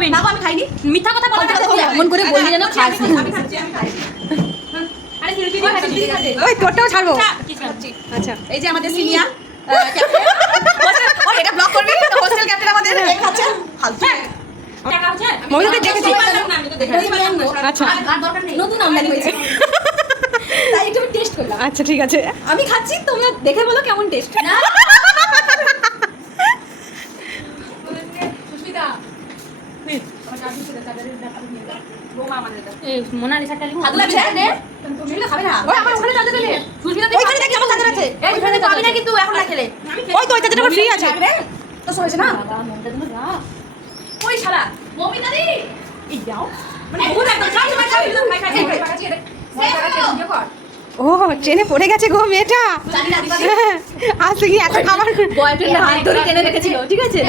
খাবেন? না গো, আমি খাইনি। মিথ্যা কথা বলতে এমন করে বললি যেন খাস না। আমি খাচ্ছি। আরে শিল্পী খাচ্ছে। ওই তোরটাও ছাড়বো। কি খাচ্ছি? আচ্ছা এই যে আমাদের সিনিয়র ও এটা ব্লক করবি হোস্টেল ক্যাপ্টেন আমাদের এই খাচ্ছে ফালতু টাকা হচ্ছে? মৌমিতা দেখেছি। এই ম্যাঙ্গো আচ্ছা আর দরকার নেই নতুন আমদানি হয়েছে তাই একটু টেস্ট করলাম আচ্ছা ঠিক আছে। আমি খাচ্ছি তোমরা দেখে বলো কেমন টেস্ট না সুস্মিতা এই মোনালিসাটা লিখুন। ভালো লাগছে নে সুস্মিতা খাবে না ওই আমার ওখানে চার্জার দে সুস্মিতা ওইখানে দেখি আমার চার্জার আছে এই ওখানে পাবি না কিন্তু এখন না খেলে ওই তো ওই চার্জারটা আমার ফ্রি আছে। তো হয়েছে না ওই শালা মমিতা দি এই যাও মানে বহুত একদম খাই ও ট্রেনে পড়ে গেছে গো মেয়েটা। জানি না আজ থেকে এত খাবার বয়ফ্রেন্ডের হাত ধরে টেনে রেখেছিল ঠিক আছে